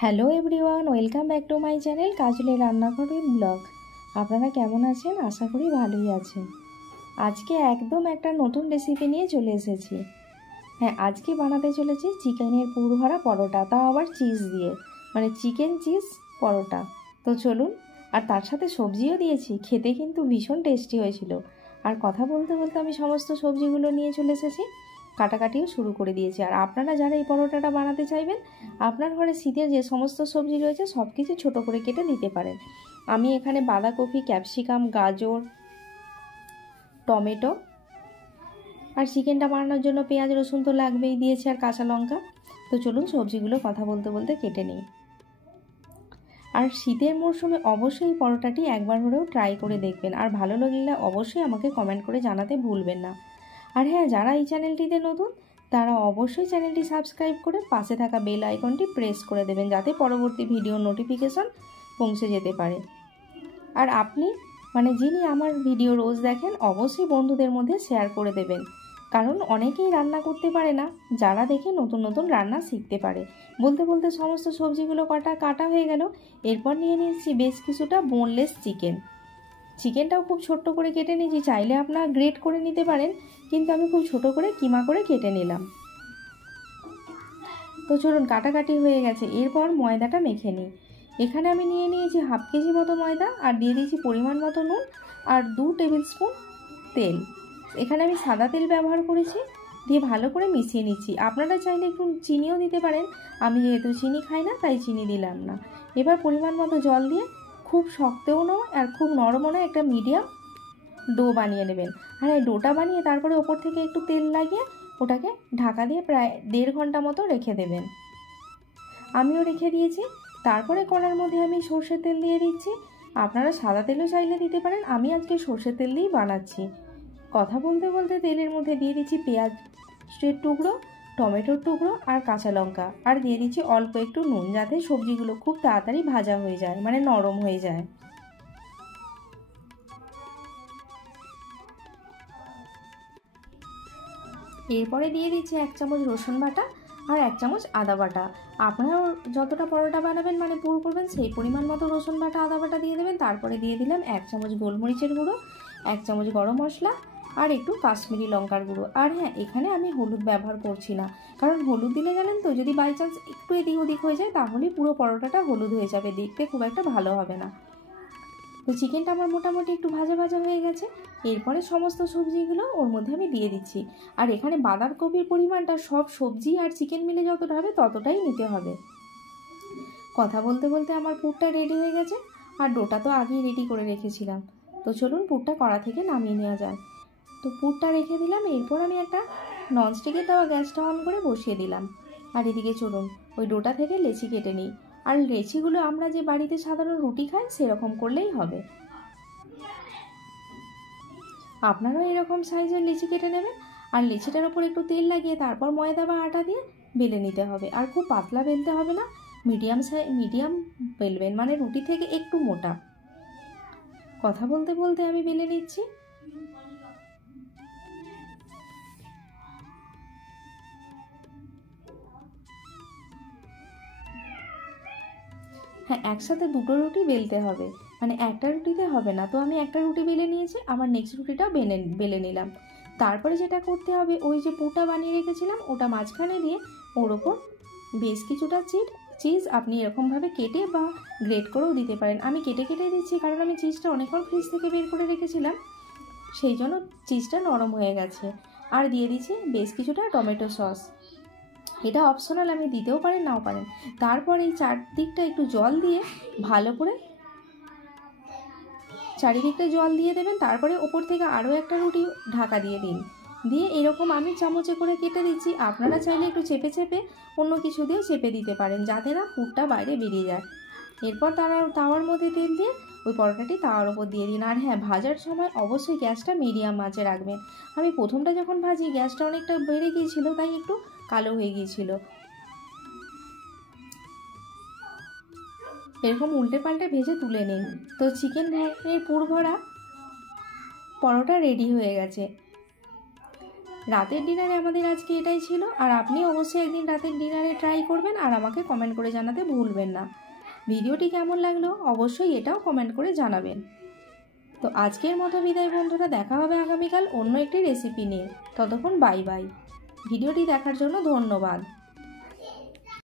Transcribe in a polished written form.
Hello everyone, welcome back to my channel কাজলের রান্নাঘরের blog. আপনারা কেমন আছেন? আশা করি ভালোই আছেন। আজকে একদম একটা নতুন রেসিপি নিয়ে চলে এসেছি। হ্যাঁ, আজকে বানাতে চলেছি চিকেনের পুর ভরা পরোটা, তাও আবার চিজ দিয়ে, মানে চিকেন চিজ পরোটা। তো চলুন, আর তার সাথে সবজিও দিয়েছি, খেতে কিন্তু ভীষণ টেস্টি হয়েছিল। আর কথা বলতে বলতে আমি সমস্ত সবজিগুলো নিয়ে চলে এসেছি, কাটাকাটিও শুরু করে দিয়েছি। আর আপনারা যারা এই পরোটাটা বানাতে চাইবেন, আপনার ঘরে শীতের যে সমস্ত সবজি রয়েছে সব কিছু ছোটো করে কেটে দিতে পারেন। আমি এখানে বাঁধাকপি, ক্যাপসিকাম, গাজর, টমেটো আর চিকেনটা বানানোর জন্য পেঁয়াজ রসুন তো লাগবেই দিয়েছি, আর কাঁচা লঙ্কা। তো চলুন সবজিগুলো কথা বলতে বলতে কেটে নিই। আর শীতের মরশুমে অবশ্যই এই পরোটাটি একবার হলেও ট্রাই করে দেখবেন, আর ভালো লাগলে অবশ্যই আমাকে কমেন্ট করে জানাতে ভুলবেন না। আর হ্যাঁ, যারা এই চ্যানেলটিতে নতুন তারা অবশ্যই চ্যানেলটি সাবস্ক্রাইব করে পাশে থাকা বেল আইকনটি প্রেস করে দেবেন, যাতে পরবর্তী ভিডিও নোটিফিকেশন পৌঁছে যেতে পারে। আর আপনি যিনি আমার ভিডিও রোজ দেখেন, অবশ্যই বন্ধুদের মধ্যে শেয়ার করে দেবেন, কারণ অনেকেই রান্না করতে পারে না, যারা দেখে নতুন নতুন রান্না শিখতে পারে। বলতে বলতে সমস্ত সবজিগুলো কাটা হয়ে গেল। এরপর নিয়ে নিয়েছি বেশ কিছুটা বোনলেস চিকেনটাও খুব ছোট্ট করে কেটে নিয়েছি। চাইলে আপনারা গ্রেট করে নিতে পারেন, কিন্তু আমি খুব ছোট করে কিমা করে কেটে নিলাম। তো চলুন, কাটাকাটি হয়ে গেছে, এরপর ময়দাটা মেখে নিই। এখানে আমি নিয়ে নিয়েছি হাফ কেজি মতো ময়দা, আর দিয়ে দিয়েছি পরিমাণ মতো নুন আর 2 টেবিল স্পুন তেল। এখানে আমি সাদা তেল ব্যবহার করেছি, দিয়ে ভালো করে মিশিয়ে নিচ্ছি। আপনারা চাইলে একটু চিনিও দিতে পারেন, আমি যেহেতু চিনি খাই না তাই চিনি দিলাম না। এবার পরিমাণ মতো জল দিয়ে খুব শক্তও নয় আর খুব নরমও নয়, একটা মিডিয়াম ডো বানিয়ে নেবেন। আর এই ডোটা বানিয়ে তারপরে ওপর থেকে একটু তেল লাগিয়ে ওটাকে ঢাকা দিয়ে প্রায় 1.5 ঘন্টা মতো রেখে দেবেন। আমিও রেখে দিয়েছি। তারপরে কড়ার মধ্যে আমি সর্ষের তেল দিয়ে দিচ্ছি। আপনারা সাদা তেলও চাইলে দিতে পারেন, আমি আজকে সর্ষের তেল দিয়েই বানাচ্ছি। কথা বলতে বলতে তেলের মধ্যে দিয়ে দিচ্ছি পেঁয়াজের টুকরো, টমেটোর টুকরো আর কাঁচা লঙ্কা, আর দিয়ে দিচ্ছি অল্প একটু নুন, যাতে সবজিগুলো খুব তাড়াতাড়ি ভাজা হয়ে যায়, নরম হয়ে যায়। এরপরে দিয়ে দিচ্ছি 1 চামচ রসুন বাটা আর 1 চামচ আদা বাটা। আপনারা যতটা পরোটা বানাবেন, পুর করবেন, সেই পরিমাণ মতো রসুন বাটা আদা বাটা দিয়ে দেবেন। তারপরে দিয়ে দিলাম 1 চামচ গোলমরিচের গুঁড়ো, 1 চামচ গরম মশলা আর একটু কাশ্মীরি লঙ্কার গুঁড়ো। আর হ্যাঁ, এখানে আমি হলুদ ব্যবহার করছি না, কারণ হলুদ দিলে জানেন তো, যদি বাই চান্স একটু এদিক ওদিক হয়ে যায় তাহলে পুরো পরোটাটা হলুদ হয়ে যাবে, দেখতে খুব একটা ভালো হবে না। তো চিকেনটা আমার মোটামুটি একটু ভাজা ভাজা হয়ে গেছে। এরপরে সমস্ত সবজিগুলো ওর মধ্যে আমি দিয়ে দিচ্ছি। আর এখানে বাঁধাকপির পরিমাণটা সব সবজি আর চিকেন মিলে যতটা হবে ততটাই নিতে হবে। কথা বলতে বলতে আমার পুরটা রেডি হয়ে গেছে, আর ডোটা তো আগেই রেডি করে রেখেছিলাম। তো চলুন পুরটা কড়া থেকে নামিয়ে নেওয়া যায়। তো পুরটা রেখে দিলাম। এরপর আমি একটা ননস্টিকের তাওয়া গ্যাসটা অন করে বসিয়ে দিলাম। আর এদিকে চলুন ওই ডোটা থেকে লেচি কেটে নিই। আর লেচিগুলো আমরা যে বাড়িতে সাধারণ রুটি খাই সেরকম করলেই হবে। আপনারাও এরকম সাইজের লেচি কেটে নেবেন। আর লেচিটার ওপর একটু তেল লাগিয়ে তারপর ময়দা বা আটা দিয়ে বেলে নিতে হবে। আর খুব পাতলা বেলতে হবে না, মিডিয়াম বেলবেন, রুটি থেকে একটু মোটা। কথা বলতে বলতে আমি বেলে নিচ্ছি। হ্যাঁ, একসাথে দুটো রুটি বেলতে হবে, একটা রুটিতে হবে না। তো আমি একটা রুটি বেলে নিয়েছি, আবার নেক্সট রুটিটাও বেলে নিলাম। তারপরে যেটা করতে হবে, ওই যে পুরটা বানিয়ে রেখেছিলাম ওটা মাঝখানে দিয়ে ওর ওপর বেশ কিছুটা চিজ আপনি এরকমভাবে কেটে বা গ্রেট করেও দিতে পারেন। আমি কেটে দিচ্ছি, কারণ আমি চিজটা অনেকক্ষণ ফ্রিজ থেকে বের করে রেখেছিলাম, সেই জন্য চিজটা নরম হয়ে গেছে। আর দিয়ে দিচ্ছি বেশ কিছুটা টমেটো সস। এটা অপশনাল, আপনি দিতেও পারেন নাও পারেন। তারপর এই চারদিকটা একটু জল দিয়ে ভালো করে চারিদিকটা জল দিয়ে দেবেন। তারপরে ওপর থেকে আরও একটা রুটি ঢাকা দিয়ে দিন। দিয়ে এরকম আমি চামচে করে কেটে দিচ্ছি। আপনারা চাইলে একটু চেপে চেপে অন্য কিছু দিয়েও চেপে দিতে পারেন, যাতে না পুরটা বাইরে বেরিয়ে যায়। এরপর তাওয়ার মধ্যে তেল দিয়ে ওই পরোটাটি তাওয়ার ওপর দিয়ে দিন। আর হ্যাঁ, ভাজার সময় অবশ্যই গ্যাসটা মিডিয়াম আঁচে রাখবেন। আমি প্রথমটা যখন ভাজি গ্যাসটা অনেকটা বেড়ে গিয়েছিল, তাই একটু কালো হয়ে গিয়েছিল। এরকম উল্টে পাল্টে ভেজে তুলে নিন। তো চিকেনের পুর ভরা পরোটা রেডি হয়ে গেছে। রাতের ডিনারে আমাদের আজকে এটাই ছিল। আর আপনি অবশ্যই একদিন রাতের ডিনারে ট্রাই করবেন আর আমাকে কমেন্ট করে জানাতে ভুলবেন না। ভিডিওটি কেমন লাগলো অবশ্যই এটাও কমেন্ট করে জানাবেন। তো আজকের মতো বিদায় বন্ধুরা, দেখা হবে আগামীকাল অন্য একটি রেসিপি নিয়ে। ততক্ষণ বাই বাই। ভিডিওটি দেখার জন্য ধন্যবাদ।